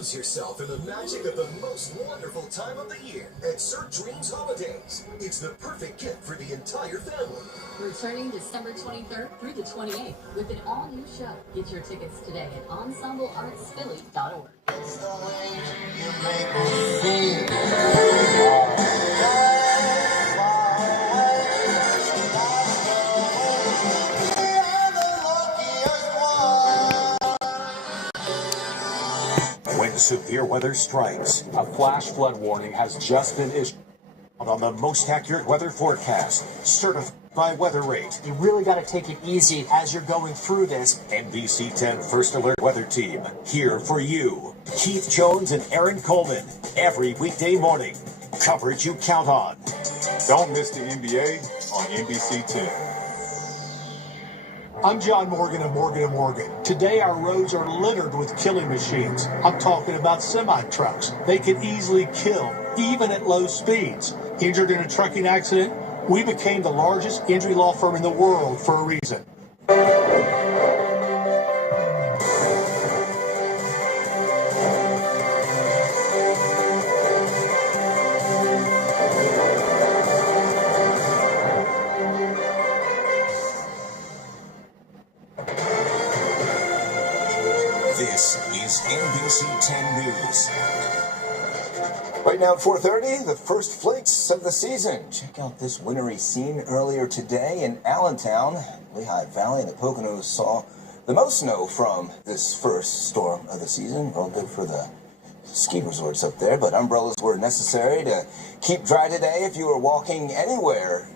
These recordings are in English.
Lose yourself in the magic of the most wonderful time of the year at Sir Dreams Holidays. It's the perfect gift for the entire family. Returning December 23rd through the 28th with an all-new show. Get your tickets today at ensembleartsphilly.org. It's the way you make me feel. When severe weather strikes, a flash flood warning has just been issued on the most accurate weather forecast, certified by Weather Rate. You really got to take it easy as you're going through this. NBC 10 First Alert Weather Team, here for you. Keith Jones and Aaron Coleman, every weekday morning. Coverage you count on. Don't miss the NBA on NBC 10. I'm John Morgan of Morgan & Morgan. Today our roads are littered with killing machines. I'm talking about semi-trucks. They can easily kill, even at low speeds. Injured in a trucking accident? We became the largest injury law firm in the world for a reason. This is NBC 10 News. Right now at 4:30, the first flakes of the season. Check out this wintry scene earlier today in Allentown. Lehigh Valley and the Poconos saw the most snow from this first storm of the season. Well, good for the ski resorts up there, but umbrellas were necessary to keep dry today. If you were walking anywhere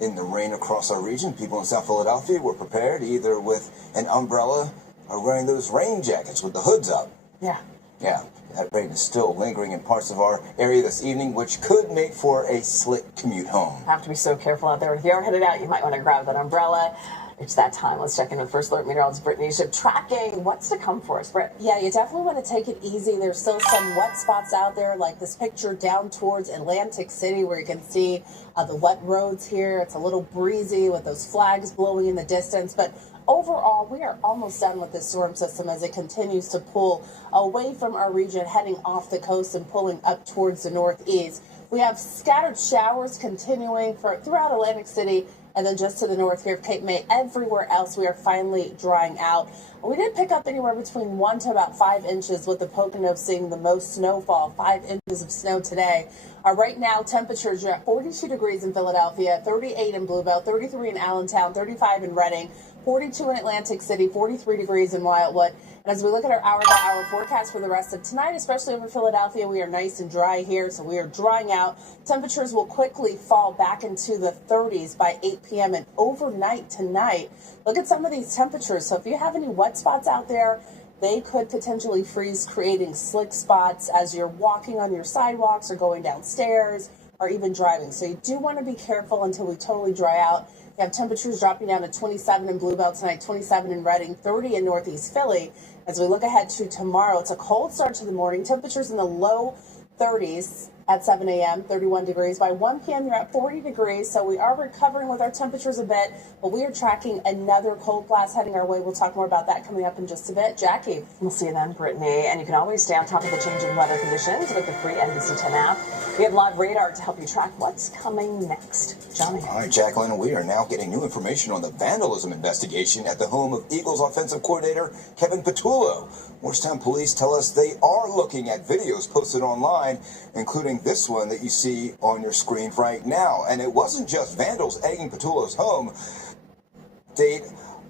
in the rain across our region, people in South Philadelphia were prepared either with an umbrella or wearing those rain jackets with the hoods up. Yeah. That rain is still lingering in parts of our area this evening, which could make for a slick commute home. Have to be so careful out there. If you're headed out, you might want to grab that umbrella. It's that time. Let's check in with First Alert Meteorologist Brittany Ship tracking what's to come for us. Britt. Yeah, you definitely want to take it easy. There's still some wet spots out there, like this picture down towards Atlantic City where you can see the wet roads here. It's a little breezy with those flags blowing in the distance, but overall, we are almost done with this storm system as it continues to pull away from our region, heading off the coast and pulling up towards the northeast. We have scattered showers continuing throughout Atlantic City, and then just to the north here of Cape May. Everywhere else, we are finally drying out. We did pick up anywhere between 1 to about 5 inches, with the Poconos seeing the most snowfall, 5 inches of snow today. Right now, temperatures are at 42 degrees in Philadelphia, 38 in Bluebell, 33 in Allentown, 35 in Reading, 42 in Atlantic City, 43 degrees in Wildwood. And as we look at our hour-by-hour forecast for the rest of tonight, especially over Philadelphia, we are nice and dry here, so we are drying out. Temperatures will quickly fall back into the 30s by 8 p.m. and overnight tonight. Look at some of these temperatures. So if you have any wet spots out there, they could potentially freeze, creating slick spots as you're walking on your sidewalks or going downstairs or even driving. So you do want to be careful until we totally dry out. You have temperatures dropping down to 27 in Bluebell tonight, 27 in Reading, 30 in Northeast Philly. As we look ahead to tomorrow, it's a cold start to the morning. Temperatures in the low 30s at 7 a.m., 31 degrees. By 1 p.m., you're at 40 degrees, so we are recovering with our temperatures a bit, but we are tracking another cold blast heading our way. We'll talk more about that coming up in just a bit. Jackie. We'll see you then, Brittany. And you can always stay on top of the changing weather conditions with the free NBC 10 app. We have live radar to help you track what's coming next. Johnny. All right, Jacqueline, we are now getting new information on the vandalism investigation at the home of Eagles offensive coordinator Kevin Patullo. Morristown police tell us they are looking at videos posted online, including this one that you see on your screen right now. And it wasn't just vandals egging Patullo's home. They'd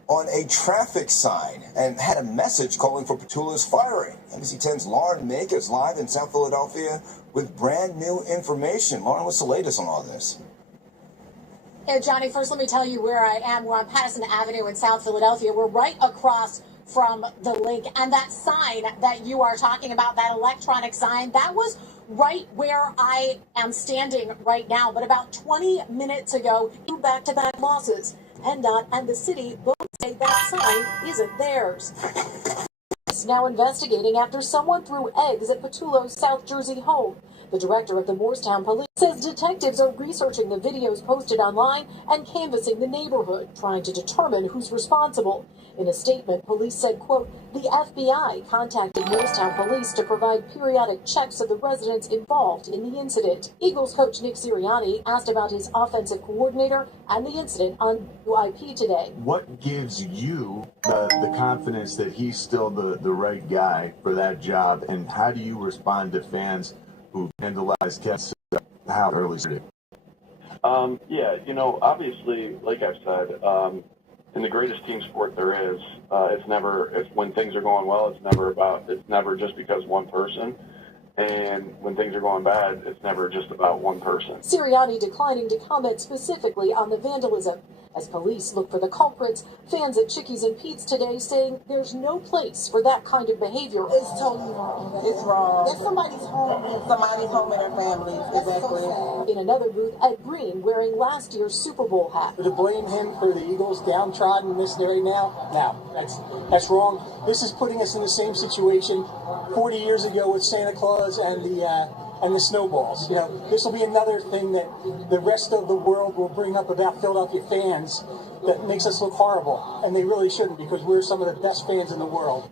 on a traffic sign and had a message calling for Patullo's firing. NBC 10's Lauren Make is live in South Philadelphia with brand new information. Lauren, what's the latest on all this? Yeah, Johnny, first let me tell you where I am. We're on Patterson Avenue in South Philadelphia. We're right across from the link. And that sign that you are talking about, that electronic sign, that was right where I am standing right now. But about 20 minutes ago, back-to-back losses. PennDOT and the city both say that sign isn't theirs. It's now investigating after someone threw eggs at Patullo's South Jersey home. The director of the Morristown Police says detectives are researching the videos posted online and canvassing the neighborhood, trying to determine who's responsible. In a statement, police said, quote, the FBI contacted Morristown Police to provide periodic checks of the residents involved in the incident. Eagles coach Nick Sirianni asked about his offensive coordinator and the incident on UIP today. What gives you the confidence that he's still the right guy for that job, and how do you respond to fans who vandalize cats how early? Yeah, obviously, like I've said, in the greatest team sport there is, it's when things are going well, it's never just because one person. And when things are going bad, it's never just about one person. Sirianni declining to comment specifically on the vandalism. As police look for the culprits, fans at Chickies and Pete's today saying there's no place for that kind of behavior. It's totally wrong. It's wrong. That's somebody's home. Somebody's home and their family. Exactly. So in another booth, Ed Green wearing last year's Super Bowl hat. To blame him for the Eagles' downtroddenness right now, no, that's wrong. This is putting us in the same situation 40 years ago with Santa Claus and the snowballs. This will be another thing that the rest of the world will bring up about Philadelphia fans that makes us look horrible, and they really shouldn't, because we're some of the best fans in the world.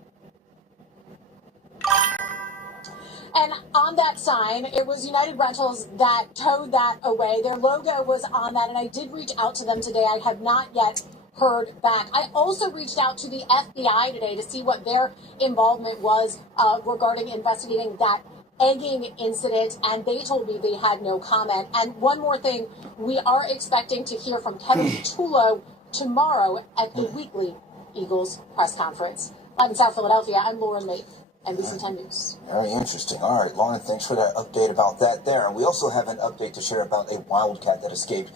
And on that sign, it was United Rentals that towed that away. Their logo was on that, and I did reach out to them today. I have not yet heard back. I also reached out to the FBI today to see what their involvement was regarding investigating that egging incident, and they told me they had no comment. And one more thing, we are expecting to hear from Kevin Petullo tomorrow at the weekly Eagles press conference. I'm in South Philadelphia. I'm Lauren Mate, NBC 10 News. Very interesting. All right, Lauren, thanks for that update about that there. And we also have an update to share about a wildcat that escaped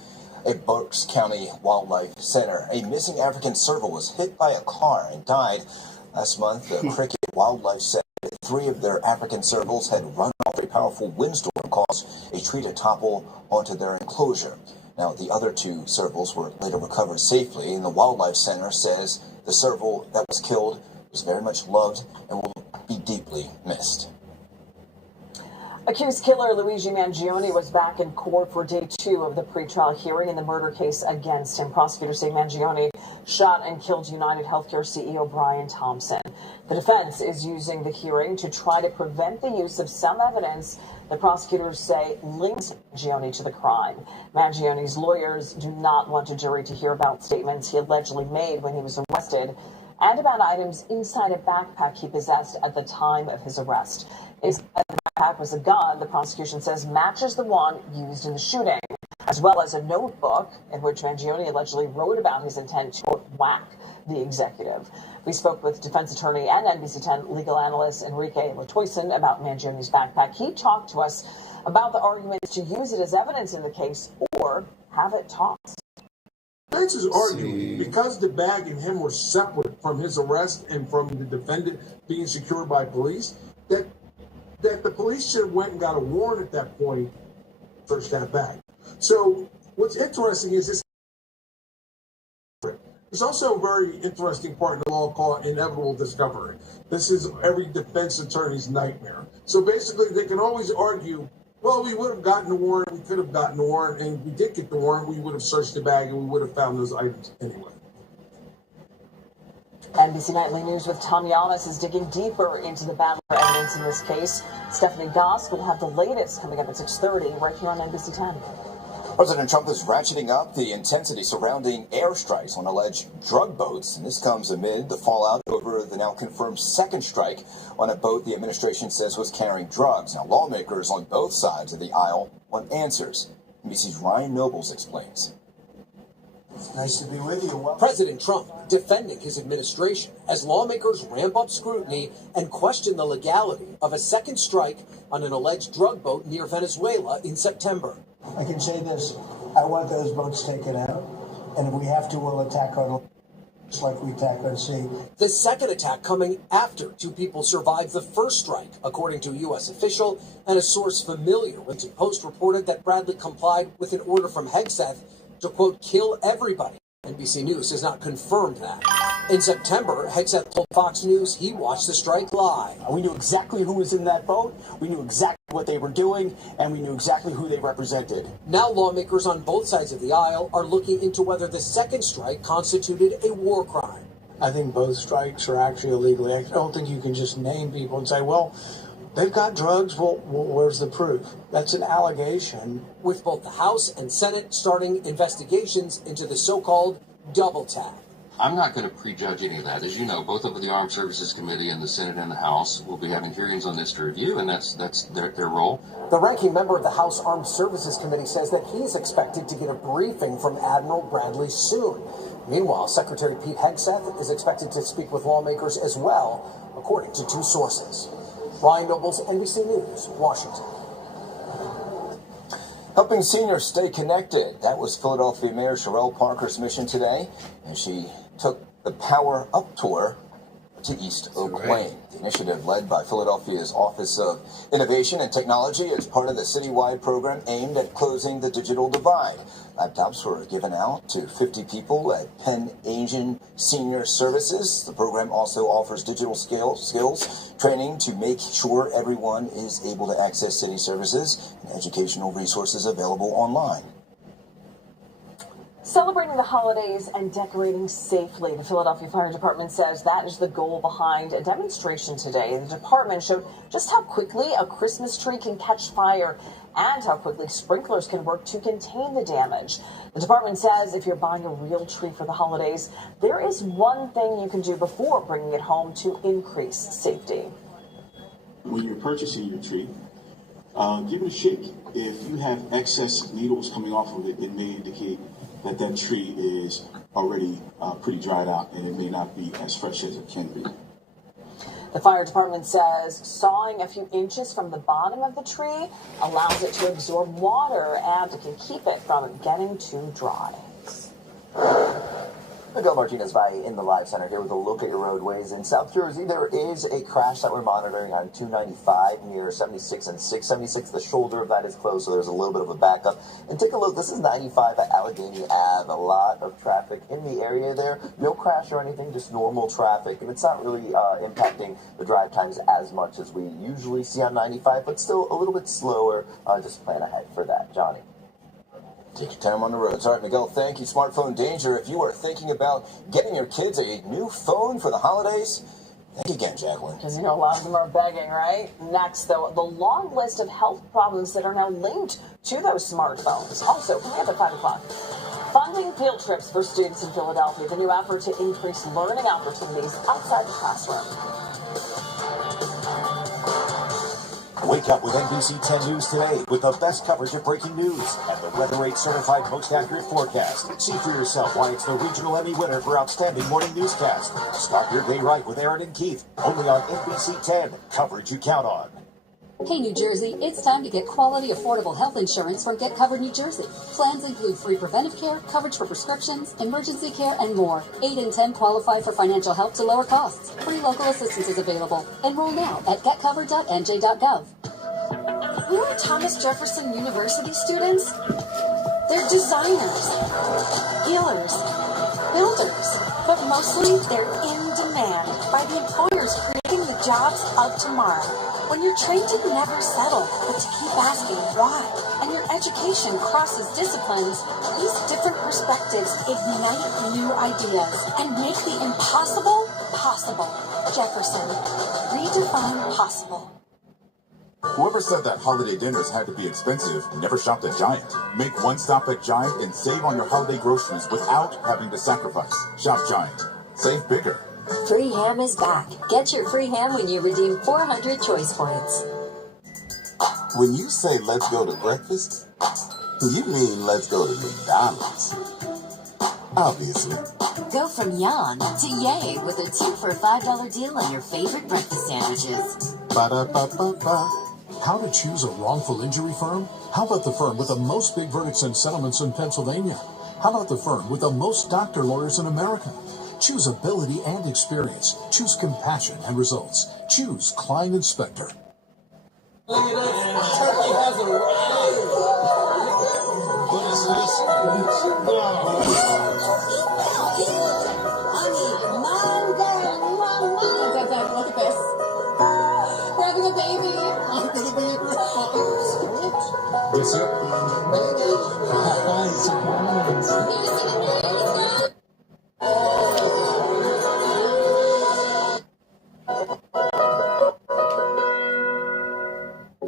a Berks County Wildlife Center. A missing African serval was hit by a car and died last month. The Cricket Wildlife Center, 3 of their African servals had run off a powerful windstorm, caused a tree to topple onto their enclosure. Now, the other 2 servals were later recovered safely, and the Wildlife Center says the serval that was killed was very much loved and will be deeply missed. Accused killer Luigi Mangione was back in court for day 2 of the pretrial hearing in the murder case against him. Prosecutors say Mangione shot and killed United Healthcare CEO Brian Thompson. The defense is using the hearing to try to prevent the use of some evidence the prosecutors say links Mangione to the crime. Mangione's lawyers do not want a jury to hear about statements he allegedly made when he was arrested and about items inside a backpack he possessed at the time of his arrest. Inside the backpack was a gun the prosecution says matches the one used in the shooting, as well as a notebook in which Mangione allegedly wrote about his intent to whack the executive. We spoke with defense attorney and NBC 10 legal analyst Enrique Latoyson about Mangione's backpack. He talked to us about the arguments to use it as evidence in the case or have it tossed. Defense is arguing because the bag and him were separate from his arrest and from the defendant being secured by police, that the police should have went and got a warrant at that point to search that bag. So what's interesting is this. There's also a very interesting part in the law called inevitable discovery. This is every defense attorney's nightmare. So basically, they can always argue, well, we would have gotten the warrant, we could have gotten the warrant, and if we did get the warrant, we would have searched the bag and we would have found those items anyway. NBC Nightly News with Tom Yamas is digging deeper into the battle for evidence in this case. Stephanie Gosk will have the latest coming up at 6:30 right here on NBC 10. President Trump is ratcheting up the intensity surrounding airstrikes on alleged drug boats, and this comes amid the fallout over the now confirmed second strike on a boat the administration says was carrying drugs. Now, lawmakers on both sides of the aisle want answers. NBC's Ryan Nobles explains. It's nice to be with you. Well, President Trump defending his administration as lawmakers ramp up scrutiny and question the legality of a second strike on an alleged drug boat near Venezuela in September. I can say this, I want those boats taken out, and if we have to, we'll attack on just like we attack on sea. The second attack coming after 2 people survived the first strike, according to a U.S. official and a source familiar with the Post reported that Bradley complied with an order from Hegseth to, quote, kill everybody. NBC News has not confirmed that. In September, Hegseth told Fox News he watched the strike live. We knew exactly who was in that boat, we knew exactly what they were doing, and we knew exactly who they represented. Now lawmakers on both sides of the aisle are looking into whether the second strike constituted a war crime. I think both strikes are actually illegal. I don't think you can just name people and say, well, they've got drugs, well, where's the proof? That's an allegation. With both the House and Senate starting investigations into the so-called double tap. I'm not going to prejudge any of that. As you know, both of the Armed Services Committee and the Senate and the House will be having hearings on this to review, and that's their role. The ranking member of the House Armed Services Committee says that he's expected to get a briefing from Admiral Bradley soon. Meanwhile, Secretary Pete Hegseth is expected to speak with lawmakers as well, according to two sources. Ryan Nobles, NBC News, Washington. Helping seniors stay connected. That was Philadelphia Mayor Sherelle Parker's mission today, and she took the Power Up Tour to East Oak Lane. The initiative, led by Philadelphia's Office of Innovation and Technology, is part of the citywide program aimed at closing the digital divide. Laptops were given out to 50 people at Penn Asian Senior Services. The program also offers digital skills training to make sure everyone is able to access city services and educational resources available online. Celebrating the holidays and decorating safely, the Philadelphia Fire Department says that is the goal behind a demonstration today. The department showed just how quickly a Christmas tree can catch fire and how quickly sprinklers can work to contain the damage. The department says if you're buying a real tree for the holidays, there is one thing you can do before bringing it home to increase safety. When you're purchasing your tree, give it a shake. If you have excess needles coming off of it, it may indicate that that tree is already pretty dried out and it may not be as fresh as it can be. The fire department says sawing a few inches from the bottom of the tree allows it to absorb water and it can keep it from getting too dry. Miguel Martinez-Valle in the Live Center here with a look at your roadways. In South Jersey, there is a crash that we're monitoring on 295 near 76 and 676. The shoulder of that is closed, so there's a little bit of a backup. And take a look. This is 95 at Allegheny Ave. A lot of traffic in the area there. No crash or anything, just normal traffic. And it's not really impacting the drive times as much as we usually see on 95, but still a little bit slower. Just plan ahead for that. Johnny. Take your time on the roads. All right, Miguel, thank you. Smartphone danger. If you are thinking about getting your kids a new phone for the holidays, thank you again, Jacqueline. Because, you know, a lot of them are begging, right? Next, though, the long list of health problems that are now linked to those smartphones. Also, coming up at 5 o'clock, funding field trips for students in Philadelphia, the new effort to increase learning opportunities outside the classroom. Wake up with NBC 10 News today with the best coverage of breaking news and the Weather 8 certified most accurate forecast. See for yourself why it's the regional Emmy winner for outstanding morning newscast. Start your day right with Aaron and Keith, only on NBC 10. Coverage you count on. Hey, New Jersey, it's time to get quality, affordable health insurance from Get Covered New Jersey. Plans include free preventive care, coverage for prescriptions, emergency care, and more. 8 in 10 qualify for financial help to lower costs. Free local assistance is available. Enroll now at getcovered.nj.gov. Who are Thomas Jefferson University students? They're designers, healers, builders, but mostly they're in demand by the employers creating the jobs of tomorrow. When you're trained to never settle, but to keep asking why, and your education crosses disciplines, these different perspectives ignite new ideas and make the impossible possible. Jefferson, redefine possible. Whoever said that holiday dinners had to be expensive never shopped at Giant. Make one stop at Giant and save on your holiday groceries without having to sacrifice. Shop Giant. Save bigger. Free ham is back. Get your free ham when you redeem 400 choice points. When you say let's go to breakfast, you mean let's go to McDonald's. Obviously. Go from yawn to yay with a 2 for $5 deal on your favorite breakfast sandwiches. Ba-da-ba-ba-ba. How to choose a wrongful injury firm? How about the firm with the most big verdicts and settlements in Pennsylvania? How about the firm with the most doctor lawyers in America? Choose ability and experience. Choose compassion and results. Choose Klein Inspector. Look at us. Turkey has arrived. What is this? Honey, Mom. Yes, sir.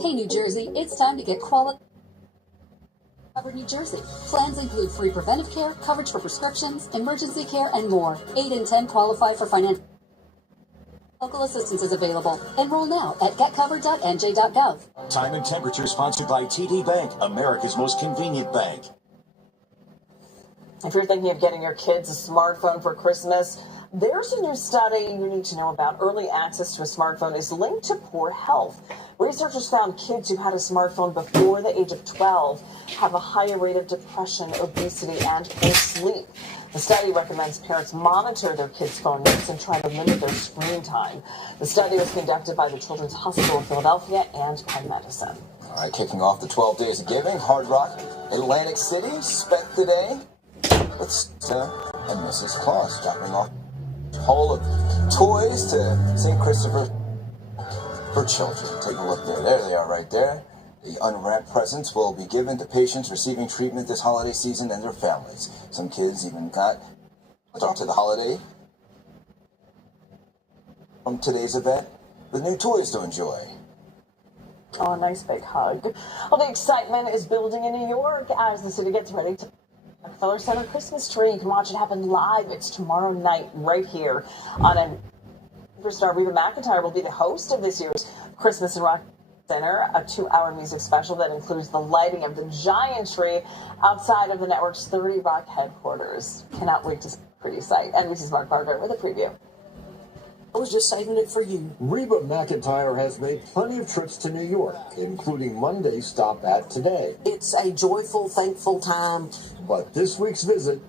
Hey, New Jersey, it's time to get quality covered New Jersey. Plans include free preventive care, coverage for prescriptions, emergency care, and more. 8 in 10 qualify for financial. Local assistance is available. Enroll now at getcovered.nj.gov. Time and temperature sponsored by TD Bank, America's most convenient bank. If you're thinking of getting your kids a smartphone for Christmas, there's a new study you need to know about. Early access to a smartphone is linked to poor health. Researchers found kids who had a smartphone before the age of 12 have a higher rate of depression, obesity, and poor sleep. The study recommends parents monitor their kids' phone use and try to limit their screen time. The study was conducted by the Children's Hospital of Philadelphia and Penn Medicine. All right, kicking off the 12 Days of Giving, Hard Rock, Atlantic City spent the day with Santa and Mrs. Claus, dropping off a haul of toys to St. Christopher for children. Take a look there. There they are right there. The unwrapped presents will be given to patients receiving treatment this holiday season and their families. Some kids even got to the holiday from today's event with new toys to enjoy. Oh, a nice big hug. Well, the excitement is building in New York as the city gets ready to Rockefeller Center Christmas tree. You can watch it happen live. It's tomorrow night right here on a superstar. Reba McEntire will be the host of this year's Christmas in Rockefeller Center, a 2-hour music special that includes the lighting of the giant tree outside of the network's 30 Rock headquarters. Cannot wait to see the pretty sight. NBC's Mark Barger with a preview. I was just saving it for you. Reba McEntire has made plenty of trips to New York, including Monday's stop at Today. It's a joyful, thankful time. But this week's visit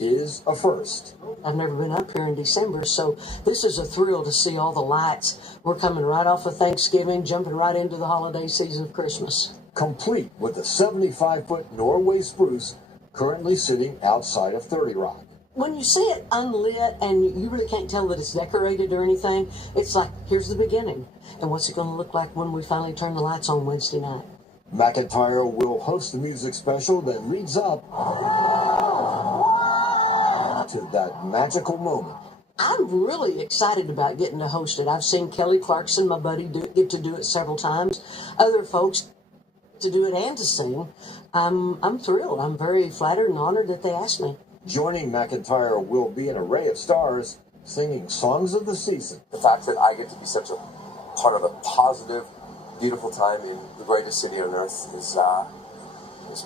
is a first. I've never been up here in December, so this is a thrill to see all the lights. We're coming right off of Thanksgiving, jumping right into the holiday season of Christmas. Complete with the 75-foot Norway spruce currently sitting outside of 30 Rock. When you see it unlit and you really can't tell that it's decorated or anything, it's like, here's the beginning. And what's it going to look like when we finally turn the lights on Wednesday night? McEntire will host the music special that leads up to that magical moment. I'm really excited about getting to host it. I've seen Kelly Clarkson, my buddy, get to do it several times. Other folks to do it and to sing. I'm thrilled. I'm very flattered and honored that they asked me. Joining McEntire will be an array of stars singing songs of the season. The fact that I get to be such a part of a positive, beautiful time in the greatest city on earth is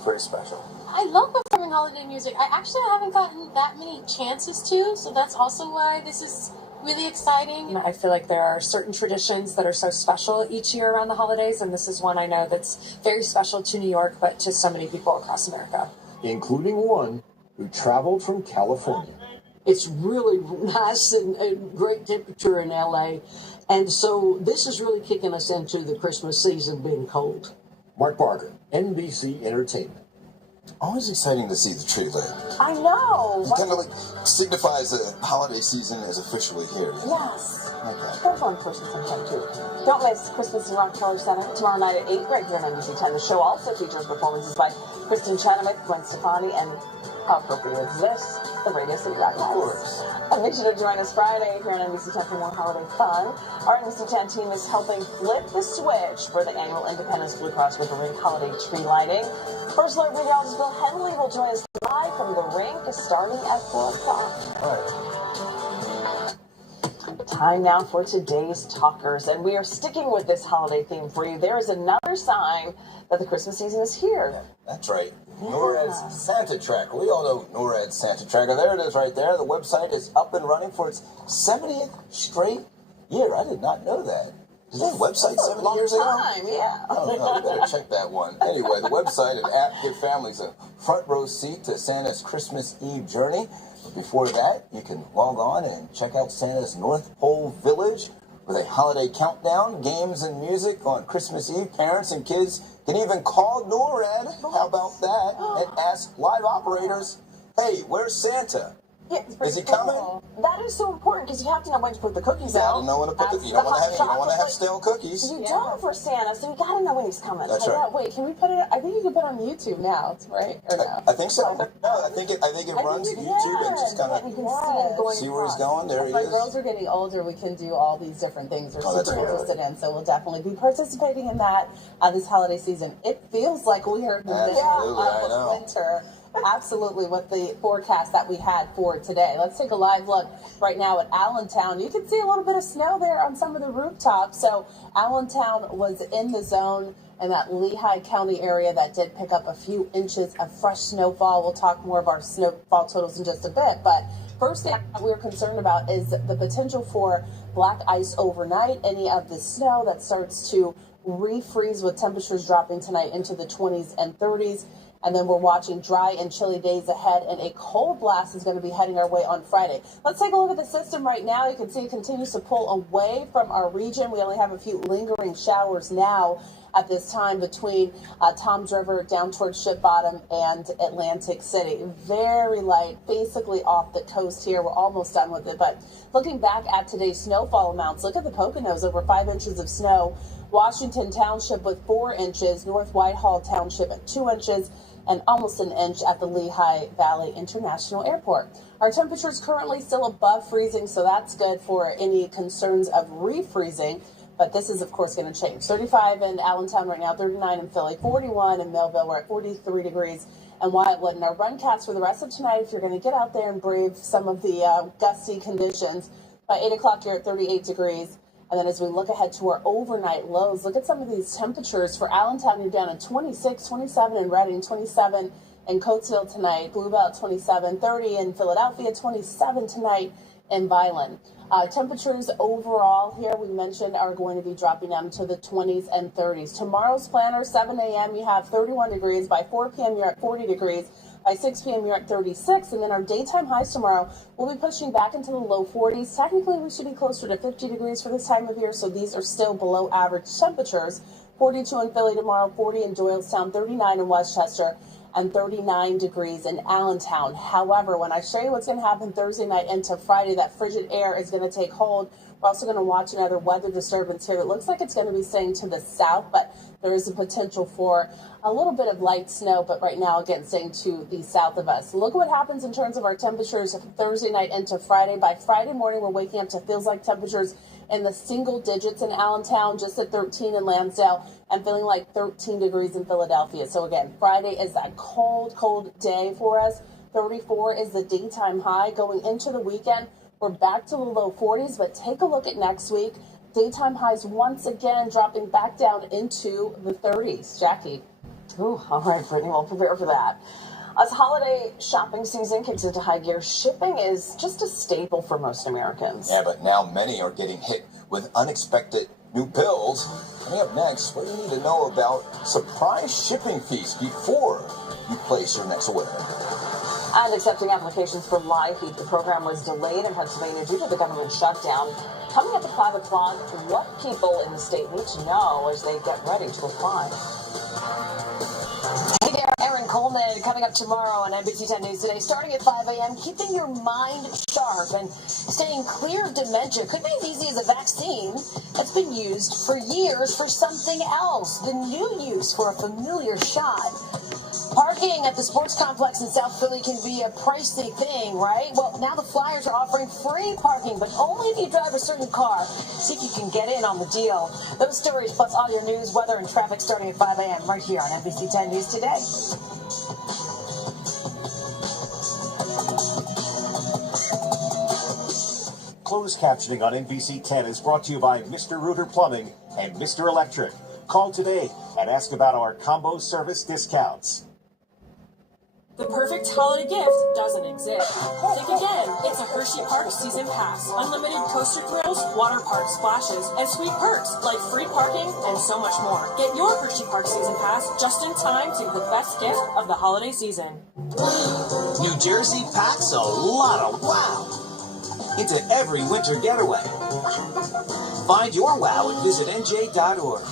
pretty special. I love performing holiday music. I actually haven't gotten that many chances to, so that's also why this is really exciting. I feel like there are certain traditions that are so special each year around the holidays, and this is one I know that's very special to New York, but to so many people across America. Including one who traveled from California. It's really nice and great temperature in LA, and so this is really kicking us into the Christmas season being cold. Mark Barger, NBC Entertainment. Always exciting to see the tree lit. I know. It kind of like signifies the holiday season is officially here. Yes. Okay. Go for Christmas sometime too. Don't miss Christmas in Rockefeller Center tomorrow night at 8 right here on NBC 10. The show also features performances by Kristen Chenoweth, Gwen Stefani, and how appropriate is this? The Radio City Rockefeller. And make sure to join us Friday here on NBC 10 for more holiday fun. Our NBC 10 team is helping flip the switch for the annual Independence Blue Cross River Rink holiday tree lighting. First Alert Meteorologist Bill Henley will join us live from the rink starting at 4 o'clock. Time now for today's talkers, and we are sticking with this holiday theme for you. There is another sign that the Christmas season is here. That's right. NORAD's Santa Track. We all know NORAD's Santa Tracker. There it is right there. The website is up and running for its 70th straight year. I did not know that. Is that website 70 years ago? Yeah. Oh, no, we better check that one. Anyway, the website and app give families a front row seat to Santa's Christmas Eve journey. But before that, you can log on and check out Santa's North Pole Village with a holiday countdown, games and music on Christmas Eve. Parents and kids can even call NORAD, how about that, and ask live operators, hey, where's Santa? Yeah, it's Is he pretty coming? cool. That is so important because you have to know when to put the cookies You out. gotta know when to put the. You don't want to have stale cookies. You don't for Santa, so you gotta know when he's coming. That's right. Wait, can we put it? I think you can put it on YouTube now, right? Or no? I think so. No, I think it runs YouTube and just kind of You can see it going see where he's going. There As he my is. girls are getting older, we can do all these different things we're that's super good. interested in. So we'll definitely be participating in that this holiday season. It feels like we are in the middle of winter. Absolutely, with the forecast that we had for today. Let's take a live look right now at Allentown. You can see a little bit of snow there on some of the rooftops. So Allentown was in the zone in that Lehigh County area that did pick up a few inches of fresh snowfall. We'll talk more of our snowfall totals in just a bit, but first thing we're concerned about is the potential for black ice overnight. Any of the snow that starts to refreeze with temperatures dropping tonight into the 20s and 30s. And then we're watching dry and chilly days ahead, and a cold blast is going to be heading our way on Friday. Let's take a look at the system right now. You can see it continues to pull away from our region. We only have a few lingering showers now at this time between Toms River down towards Ship Bottom and Atlantic City. Very light, basically off the coast here. We're almost done with it. But looking back at today's snowfall amounts, look at the Poconos, over 5 inches of snow. Washington Township with 4 inches, North Whitehall Township at 2 inches, and almost an inch at the Lehigh Valley International Airport. Our temperature is currently still above freezing, so that's good for any concerns of refreezing. But this is, of course, going to change. 35 in Allentown right now, 39 in Philly, 41 in Millville. We're at 43 degrees in Wildwood. And our runcasts for the rest of tonight, if you're going to get out there and brave some of the gusty conditions, by 8 o'clock you're at 38 degrees. And then as we look ahead to our overnight lows, look at some of these temperatures. For Allentown, you're down at 26, 27 in Reading, 27 in Coatesville tonight, Bluebell 27, 30 in Philadelphia, 27 tonight in Vineland. Temperatures overall here, we mentioned, are going to be dropping down to the 20s and 30s. Tomorrow's planner, 7 a.m., you have 31 degrees. By 4 p.m., you're at 40 degrees. By 6 p.m., you're at 36. And then our daytime highs tomorrow will be pushing back into the low 40s. Technically, we should be closer to 50 degrees for this time of year, so these are still below average temperatures. 42 in Philly tomorrow, 40 in Doylestown, 39 in Westchester, and 39 degrees in Allentown. However, when I show you what's going to happen Thursday night into Friday, that frigid air is going to take hold. We're also going to watch another weather disturbance here that looks like it's going to be staying to the south, but there is a potential for a little bit of light snow, but right now, again, staying to the south of us. Look what happens in terms of our temperatures Thursday night into Friday. By Friday morning, we're waking up to feels like temperatures in the single digits in Allentown, just at 13 in Lansdale, and feeling like 13 degrees in Philadelphia. So again, Friday is that cold, cold day for us. 34 is the daytime high. Going into the weekend, we're back to the low 40s, but take a look at next week. Daytime highs once again dropping back down into the 30s. Jackie. Ooh, all right, Brittany, we'll prepare for that. As holiday shopping season kicks into high gear, shipping is just a staple for most Americans. Yeah, but now many are getting hit with unexpected new bills. Coming up next, what do you need to know about surprise shipping fees before you place your next order? And accepting applications for LIHEAP, the program was delayed in Pennsylvania due to the government shutdown. Coming up at 5 o'clock, what people in the state need to know as they get ready to apply. Hey there, Erin Coleman, coming up tomorrow on NBC 10 News Today, starting at 5 a.m., keeping your mind sharp and staying clear of dementia could be as easy as a vaccine that's been used for years for something else. The new use for a familiar shot. Parking at the sports complex in South Philly can be a pricey thing, right? Well, now the Flyers are offering free parking, but only if you drive a certain car. See if you can get in on the deal. Those stories plus all your news, weather, and traffic starting at 5 a.m. right here on NBC 10 News Today. Closed captioning on NBC 10 is brought to you by Mr. Rooter Plumbing and Mr. Electric. Call today and ask about our combo service discounts. The perfect holiday gift doesn't exist. Think again. It's a Hershey Park Season Pass. Unlimited coaster thrills, water park splashes, and sweet perks like free parking and so much more. Get your Hershey Park Season Pass just in time to get the best gift of the holiday season. New Jersey packs a lot of wow into every winter getaway. Find your wow at visitnj.org.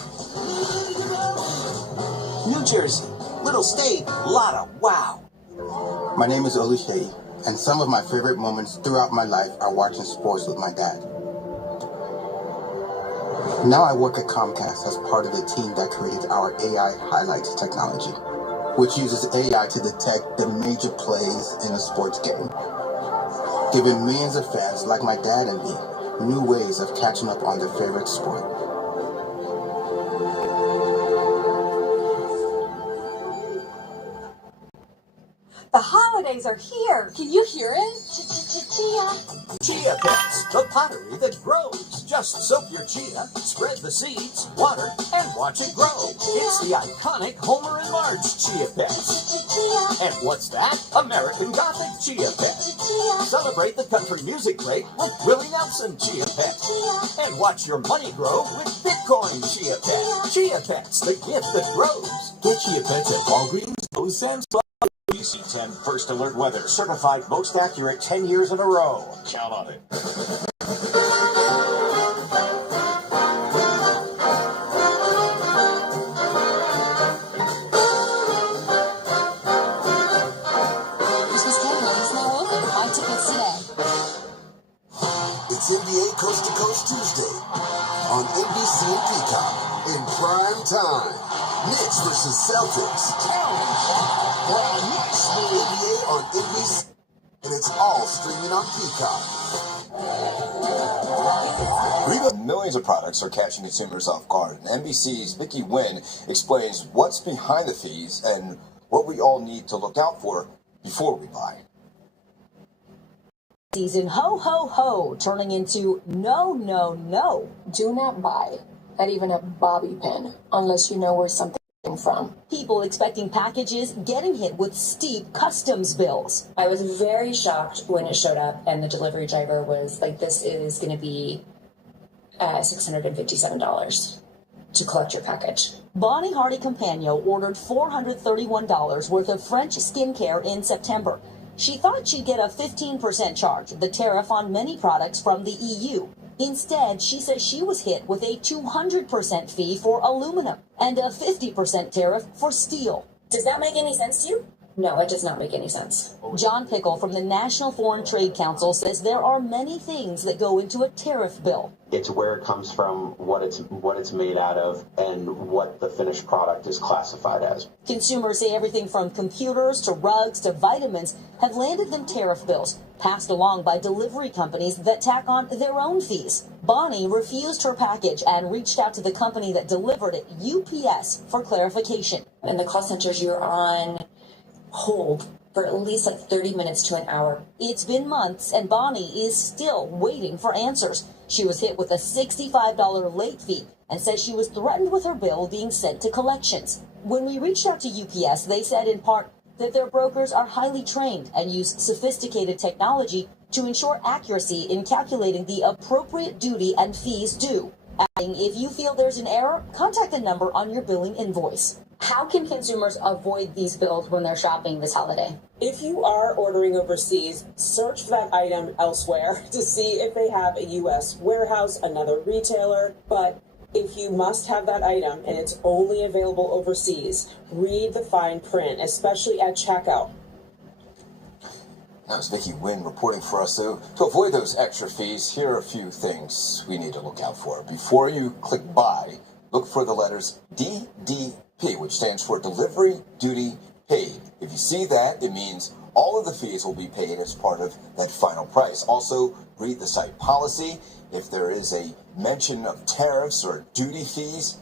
New Jersey, little state, lot of wow. My name is Oluseyi. And some of my favorite moments throughout my life are watching sports with my dad. Now I work at Comcast as part of the team that created our AI highlights technology, which uses AI to detect the major plays in a sports game, giving millions of fans like my dad and me new ways of catching up on their favorite sport. The holidays are here. Can you hear it? Chia Pets, the pottery that grows. Just soak your chia, spread the seeds, water, and watch it grow. It's the iconic Homer and Marge Chia Pets. And what's that? American Gothic Chia Pet. Celebrate the country music break with Willie Nelson Chia Pet. And watch your money grow with Bitcoin Chia Pet. Chia Pets, the gift that grows. Get Chia Pets at Walgreens, Lowe's, Sam's Club. NBC10 First Alert Weather, certified most accurate 10 years in a row. Count on it. Christmas Cabaret is now open. Buy tickets today. It's NBA Coast to Coast Tuesday on NBC and Peacock in prime time. Knicks versus Celtics. NBA on NBC, and it's all streaming on Peacock. Millions of products are catching consumers off guard, and NBC's Vicky Nguyen explains what's behind the fees and what we all need to look out for before we buy. Season ho ho ho turning into no no no. Do not buy, not even a bobby pin, unless you know where something from. People expecting packages getting hit with steep customs bills. I was very shocked when it showed up and the delivery driver was like, this is going to be $657 to collect your package. Bonnie Hardy Campagno ordered $431 worth of French skincare in September. She thought she'd get a 15% charge, the tariff on many products from the EU. Instead, she says she was hit with a 200% fee for aluminum and a 50% tariff for steel. Does that make any sense to you? No, it does not make any sense. John Pickle from the National Foreign Trade Council says there are many things that go into a tariff bill. It's where it comes from, what it's made out of, and what the finished product is classified as. Consumers say everything from computers to rugs to vitamins have landed in tariff bills, passed along by delivery companies that tack on their own fees. Bonnie refused her package and reached out to the company that delivered it, UPS, for clarification. In the call centers, you're on hold for at least like 30 minutes to an hour. It's been months and Bonnie is still waiting for answers. She was hit with a $65 late fee and says she was threatened with her bill being sent to collections. When we reached out to UPS, they said in part that their brokers are highly trained and use sophisticated technology to ensure accuracy in calculating the appropriate duty and fees due. Adding, if you feel there's an error, contact the number on your billing invoice. How can consumers avoid these bills when they're shopping this holiday? If you are ordering overseas, search for that item elsewhere to see if they have a U.S. warehouse, another retailer. But if you must have that item and it's only available overseas, read the fine print, especially at checkout. That was Vicky Nguyen reporting for us. So to avoid those extra fees, here are a few things we need to look out for. Before you click buy, look for the letters DDP, which stands for Delivery Duty Paid. If you see that, it means all of the fees will be paid as part of that final price. Also, read the site policy. If there is a mention of tariffs or duty fees,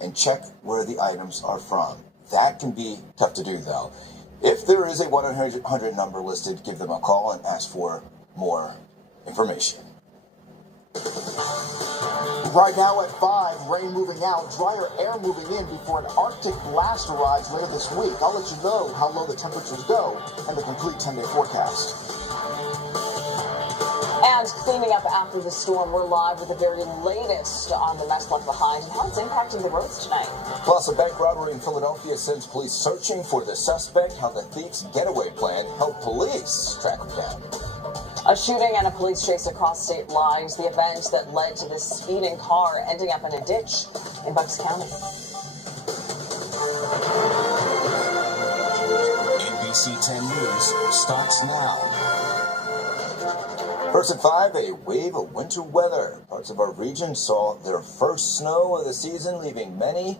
and check where the items are from. That can be tough to do, though. If there is a 1-800 number listed, give them a call and ask for more information. Right now at 5, rain moving out, drier air moving in before an Arctic blast arrives later this week. I'll let you know how low the temperatures go and the complete 10-day forecast. And cleaning up after the storm, we're live with the very latest on the mess left behind and how it's impacting the roads tonight. Plus, a bank robbery in Philadelphia sends police searching for the suspect, how the thief's getaway plan helped police track him down. A shooting and a police chase across state lines, the event that led to this speeding car ending up in a ditch in Bucks County. NBC 10 News starts now. First at 5, a wave of winter weather. Parts of our region saw their first snow of the season, leaving many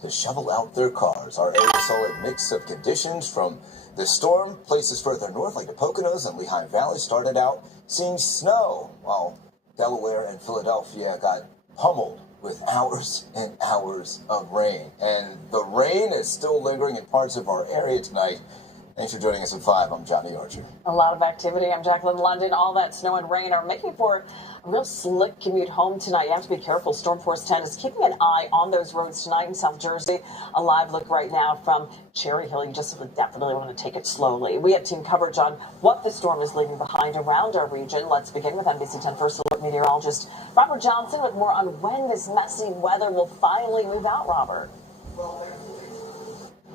to shovel out their cars. Our area saw a mix of conditions from the storm. Places further north, like the Poconos and Lehigh Valley, started out seeing snow, while Delaware and Philadelphia got pummeled with hours and hours of rain. And the rain is still lingering in parts of our area tonight. Thanks for joining us at 5. I'm Johnny Archer. A lot of activity. I'm Jacqueline London. All that snow and rain are making for a real slick commute home tonight. You have to be careful. Storm Force 10 is keeping an eye on those roads tonight in South Jersey. A live look right now from Cherry Hill. You just definitely want to take it slowly. We have team coverage on what the storm is leaving behind around our region. Let's begin with NBC 10 First Alert meteorologist Robert Johnson with more on when this messy weather will finally move out, Robert.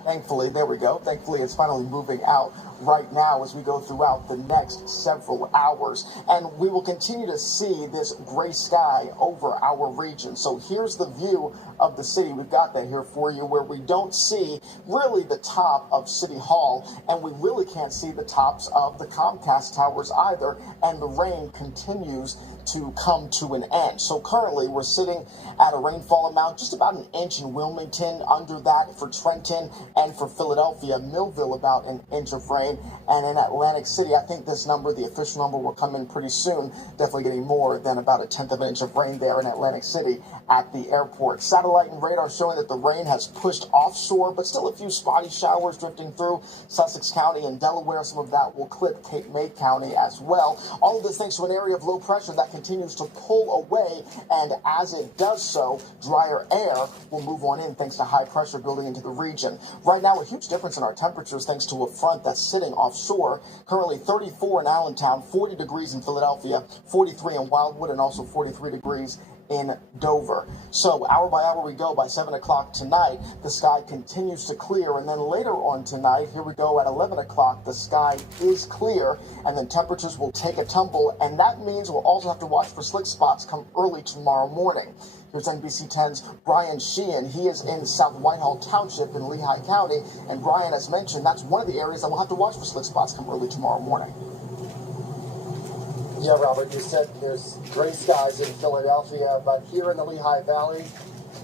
Thankfully, there we go. Thankfully, it's finally moving out right now as we go throughout the next several hours. And we will continue to see this gray sky over our region. So here's the view of the city. We've got that here for you, where we don't see really the top of City Hall, and we really can't see the tops of the Comcast towers either. And the rain continues to come to an end. So currently we're sitting at a rainfall amount just about an inch in Wilmington, under that for Trenton and for Philadelphia. Millville about an inch of rain, and in Atlantic City I think this number, the official number, will come in pretty soon, definitely getting more than about a tenth of an inch of rain there in Atlantic City at the airport. Satellite and radar showing that the rain has pushed offshore, but still a few spotty showers drifting through Sussex County and Delaware. Some of that will clip Cape May County as well. All of this thanks to an area of low pressure that continues to pull away, and as it does so, drier air will move on in thanks to high pressure building into the region. Right now, a huge difference in our temperatures thanks to a front that's sitting offshore. Currently 34 in Allentown, 40 degrees in Philadelphia, 43 in Wildwood, and also 43 degrees in Dover. So hour by hour we go. By 7 o'clock tonight, the sky continues to clear, and then later on tonight, here we go at 11 o'clock, the sky is clear, and then temperatures will take a tumble, and that means we'll also have to watch for slick spots come early tomorrow morning. Here's NBC 10's Brian Sheehan. He is in South Whitehall Township in Lehigh County, and Brian, as mentioned, that's one of the areas that we'll have to watch for slick spots come early tomorrow morning. Yeah, Robert, you said there's gray skies in Philadelphia, but here in the Lehigh Valley,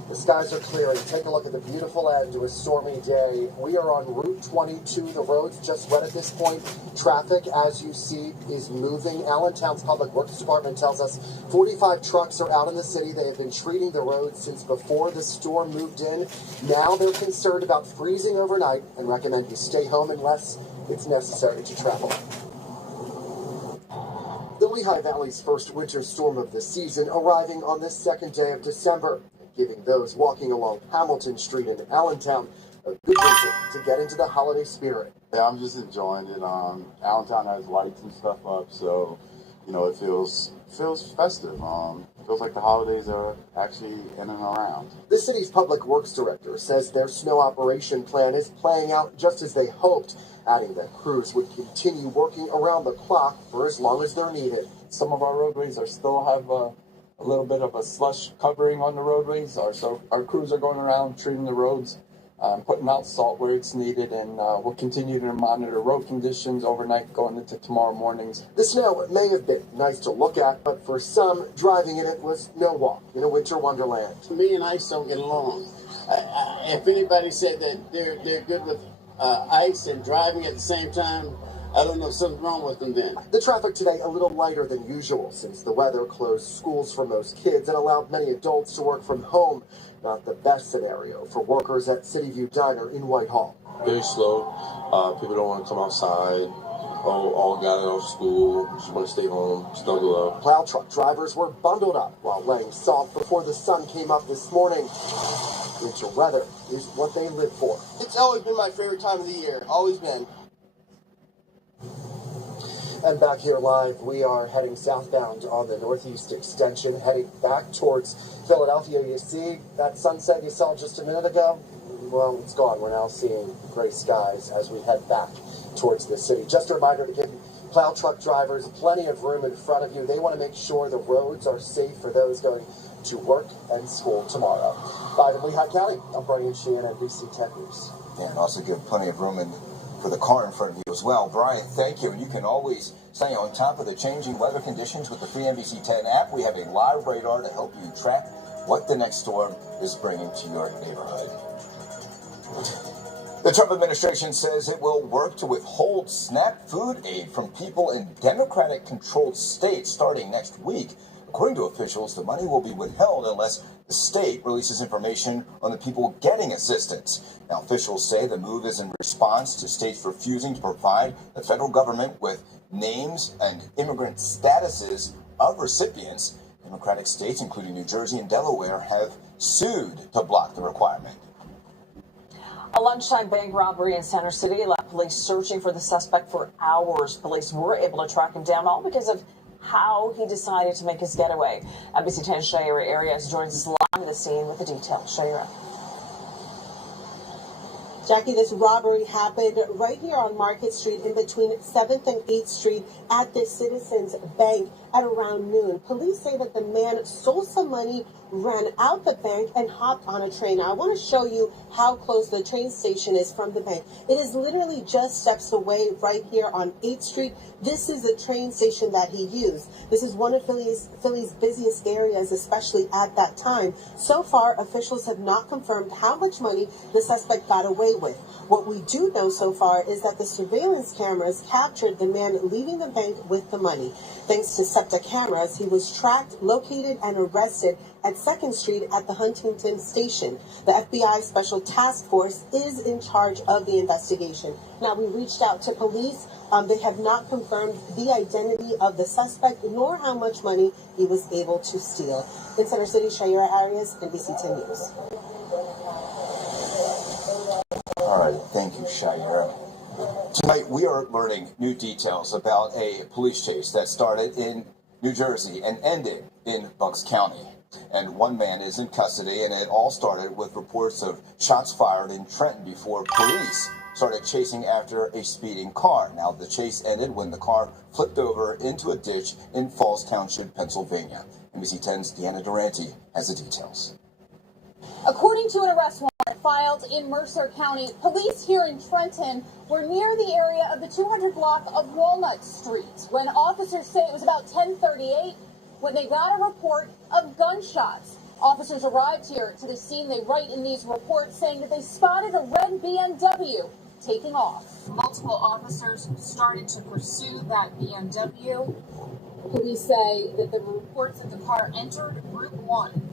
the skies are clearing. Take a look at the beautiful end to a stormy day. We are on Route 22. The road's just wet at this point. Traffic, as you see, is moving. Allentown's Public Works Department tells us 45 trucks are out in the city. They have been treating the roads since before the storm moved in. Now they're concerned about freezing overnight and recommend you stay home unless it's necessary to travel. The Lehigh Valley's first winter storm of the season arriving on the second day of December, giving those walking along Hamilton Street in Allentown a good winter to get into the holiday spirit. Yeah, I'm just enjoying it. Allentown has lights and stuff up, so, you know, it feels festive. Feels like the holidays are actually in and around. The city's public works director says their snow operation plan is playing out just as they hoped, adding that crews would continue working around the clock for as long as they're needed. Some of our roadways still have a little bit of a slush covering on the roadways. So our crews are going around treating the roads, putting out salt where it's needed, and we'll continue to monitor road conditions overnight going into tomorrow mornings. The snow may have been nice to look at, but for some, driving in it was no walk in a winter wonderland. Me and ice don't get along. If anybody said that they're good with ice and driving at the same time, I don't know if something's wrong with them then. The traffic today a little lighter than usual since the weather closed schools for most kids and allowed many adults to work from home. Not the best scenario for workers at City View Diner in Whitehall. Very slow. People don't want to come outside. All got out of school, just want to stay home, snuggle up. Plow truck drivers were bundled up while laying soft before the sun came up this morning. Winter weather is what they live for. It's always been my favorite time of the year. Always been. And back here live, we are heading southbound on the Northeast Extension, heading back towards Philadelphia. You see that sunset you saw just a minute ago? Well, it's gone. We're now seeing gray skies as we head back towards the city. Just a reminder to give plow truck drivers plenty of room in front of you. They want to make sure the roads are safe for those going to work and school tomorrow. Live in Lehigh County, I'm Brian Sheehan, NBC 10 News. Yeah, and also give plenty of room in for the car in front of you as well. Brian, thank you. And you can always stay on top of the changing weather conditions with the free NBC 10 app. We have a live radar to help you track what the next storm is bringing to your neighborhood. The Trump administration says it will work to withhold SNAP food aid from people in Democratic-controlled states starting next week. According to officials, the money will be withheld unless the state releases information on the people getting assistance. Now, officials say the move is in response to states refusing to provide the federal government with names and immigrant statuses of recipients. Democratic states, including New Jersey and Delaware, have sued to block the requirement. A lunchtime bank robbery in Center City left police searching for the suspect for hours. Police were able to track him down, all because of how he decided to make his getaway. NBC 10 Shayera Arias joins us live at the scene with the details. Shayera. Jackie, this robbery happened right here on Market Street in between 7th and 8th Street at the Citizens Bank at around noon. Police say that the man stole some money, ran out the bank, and hopped on a train. Now, I want to show you how close the train station is from the bank. It is literally just steps away right here on 8th Street. This is the train station that he used. This is one of Philly's busiest areas, especially at that time. So far, officials have not confirmed how much money the suspect got away with. What we do know so far is that the surveillance cameras captured the man leaving the bank with the money. Thanks to SEPTA cameras, he was tracked, located, and arrested at 2nd Street at the Huntington Station. The FBI Special Task Force is in charge of the investigation. Now, we reached out to police. They have not confirmed the identity of the suspect nor how much money he was able to steal. In Center City, Shayera Arias, NBC 10 News. All right, thank you, Shayera. Tonight, we are learning new details about a police chase that started in New Jersey and ended in Bucks County. And one man is in custody, and it all started with reports of shots fired in Trenton before police started chasing after a speeding car. Now, the chase ended when the car flipped over into a ditch in Falls Township, Pennsylvania. NBC 10's Deanna Durante has the details. According to an arrest warrant filed in Mercer County, police here in Trenton were near the area of the 200 block of Walnut Street when officers say it was about 10:38 when they got a report of gunshots. Officers arrived here to the scene. They write in these reports saying that they spotted a red BMW taking off. Multiple officers started to pursue that BMW. Police say that there were reports that the car entered Route 1.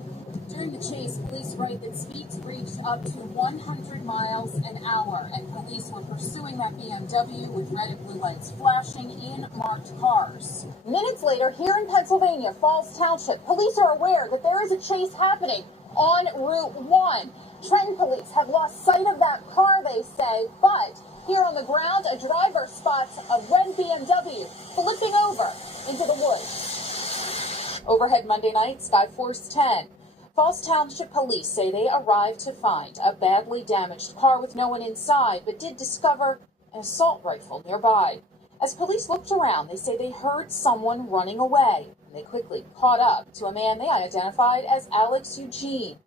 During the chase, police write that speeds reached up to 100 miles an hour, and police were pursuing that BMW with red and blue lights flashing in marked cars. Minutes later, here in Pennsylvania, Falls Township, police are aware that there is a chase happening on Route 1. Trenton police have lost sight of that car, they say, but here on the ground, a driver spots a red BMW flipping over into the woods. Overhead Monday night, Skyforce 10. Falls Township police say they arrived to find a badly damaged car with no one inside, but did discover an assault rifle nearby. As police looked around, they say they heard someone running away, and they quickly caught up to a man they identified as Alex Eugene.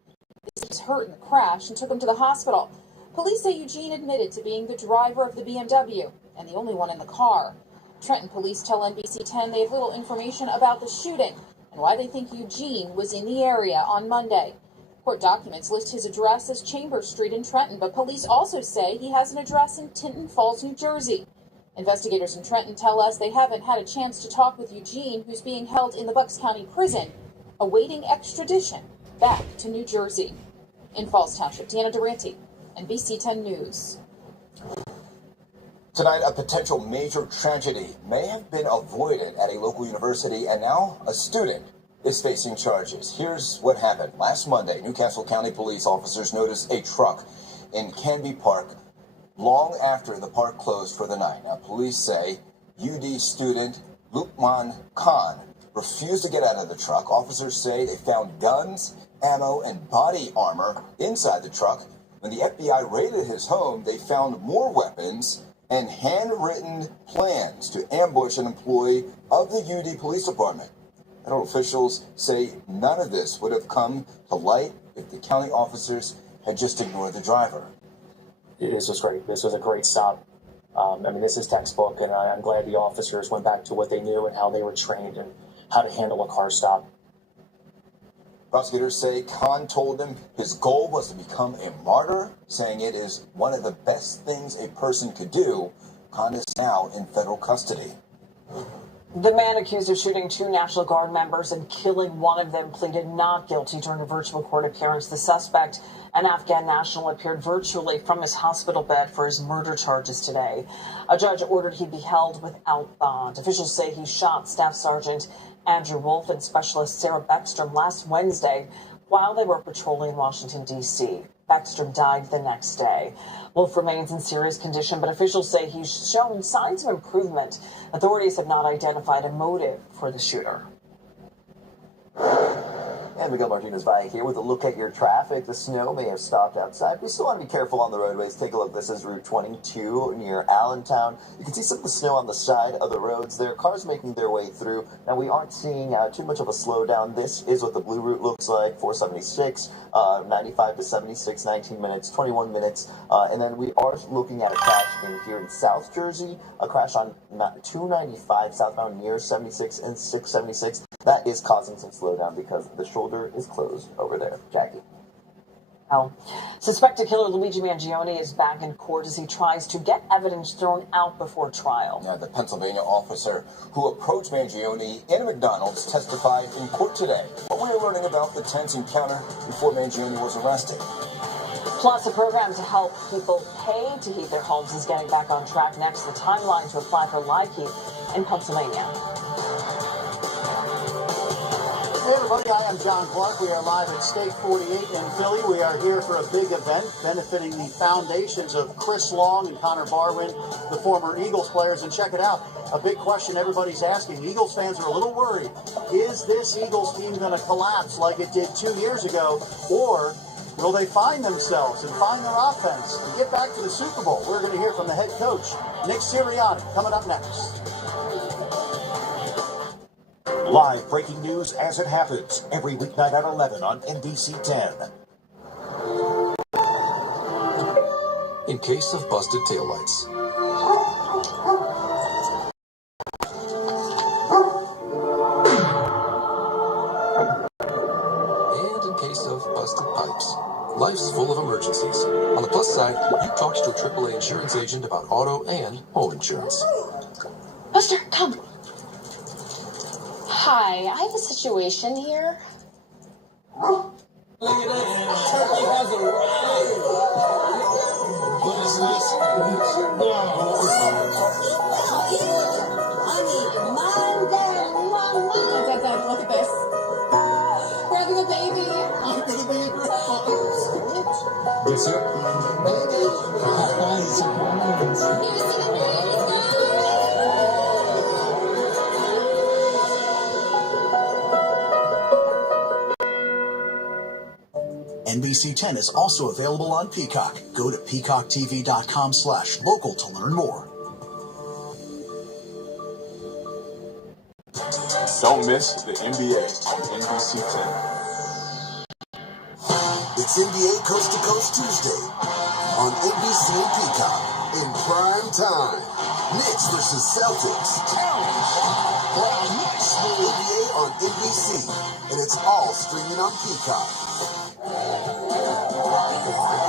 He was hurt in the crash and took him to the hospital. Police say Eugene admitted to being the driver of the BMW and the only one in the car. Trenton police tell NBC 10 they have little information about the shooting and why they think Eugene was in the area on Monday. Court documents list his address as Chambers Street in Trenton, but police also say he has an address in Tinton Falls, New Jersey. Investigators in Trenton tell us they haven't had a chance to talk with Eugene, who's being held in the Bucks County prison, awaiting extradition back to New Jersey. In Falls Township, Deanna Durante, NBC 10 News. Tonight, a potential major tragedy may have been avoided at a local university, and now a student is facing charges. Here's what happened. Last Monday, Newcastle County police officers noticed a truck in Canby Park long after the park closed for the night. Now, police say UD student Lukman Khan refused to get out of the truck. Officers say they found guns, ammo, and body armor inside the truck. When the FBI raided his home, they found more weapons and handwritten plans to ambush an employee of the UD Police Department. Federal officials say none of this would have come to light if the county officers had just ignored the driver. This was great. This was a great stop. I mean, this is textbook, and I'm glad the officers went back to what they knew and how they were trained and how to handle a car stop. Prosecutors say Khan told him his goal was to become a martyr, saying it is one of the best things a person could do. Khan is now in federal custody. The man accused of shooting 2 National Guard members and killing one of them pleaded not guilty during a virtual court appearance. The suspect, an Afghan national, appeared virtually from his hospital bed for his murder charges today. A judge ordered he be held without bond. Officials say he shot Staff Sergeant Andrew Wolf and Specialist Sarah Beckstrom last Wednesday while they were patrolling in Washington, D.C. Beckstrom died the next day. Wolf remains in serious condition, but officials say he's shown signs of improvement. Authorities have not identified a motive for the shooter. And Miguel Martinez-Valle here with a look at your traffic. The snow may have stopped outside. We still want to be careful on the roadways. Take a look. This is Route 22 near Allentown. You can see some of the snow on the side of the roads there. Cars making their way through. Now, we aren't seeing too much of a slowdown. This is what the blue route looks like. 476, 95 to 76, 19 minutes, 21 minutes. And then we are looking at a crash in here in South Jersey. A crash on 295 southbound near 76 and 676. That is causing some slowdown because the shoulder is closed over there. Jackie. Suspected killer Luigi Mangione is back in court as he tries to get evidence thrown out before trial. Yeah, the Pennsylvania officer who approached Mangione in a McDonald's testified in court today. But we are learning about the tense encounter before Mangione was arrested. Plus, a program to help people pay to heat their homes is getting back on track. Next, the timeline to apply for live heat in Pennsylvania. Hey everybody, I am John Clark. We are live at Stake 48 in Philly. We are here for a big event benefiting the foundations of Chris Long and Connor Barwin, the former Eagles players. And check it out, a big question everybody's asking. Eagles fans are a little worried. Is this Eagles team going to collapse like it did 2 years ago? Or will they find themselves and find their offense and get back to the Super Bowl? We're going to hear from the head coach, Nick Sirianni, coming up next. Live breaking news as it happens every weeknight at 11 on NBC 10. In case of busted taillights. And in case of busted pipes. Life's full of emergencies. On the plus side, you talked to a AAA insurance agent about auto and home insurance. Buster, come. Hi, I have a situation here. Look at this. Turkey has arrived. What is this? Honey, mom, dad, mom. Dad, look at this. We're having a baby. I'm gonna be a Yes, sir. NBC 10 is also available on Peacock. Go to peacocktv.com/local to learn more. Don't miss the NBA on NBC 10. It's NBA Coast to Coast Tuesday on NBC and Peacock in prime time. Knicks versus Celtics. NBA on NBC, and it's all streaming on Peacock.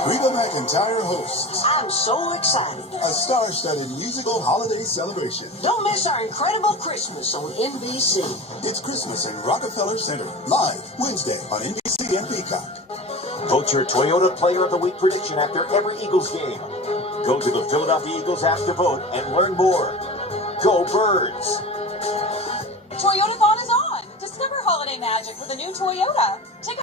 Reba McEntire hosts. I'm so excited. A star-studded musical holiday celebration. Don't miss our incredible Christmas on NBC. It's Christmas in Rockefeller Center, live Wednesday on NBC and Peacock. Vote your Toyota Player of the Week prediction after every Eagles game. Go to the Philadelphia Eagles app to vote and learn more. Go Birds! Toyotathon is on. Discover holiday magic with a new Toyota. Take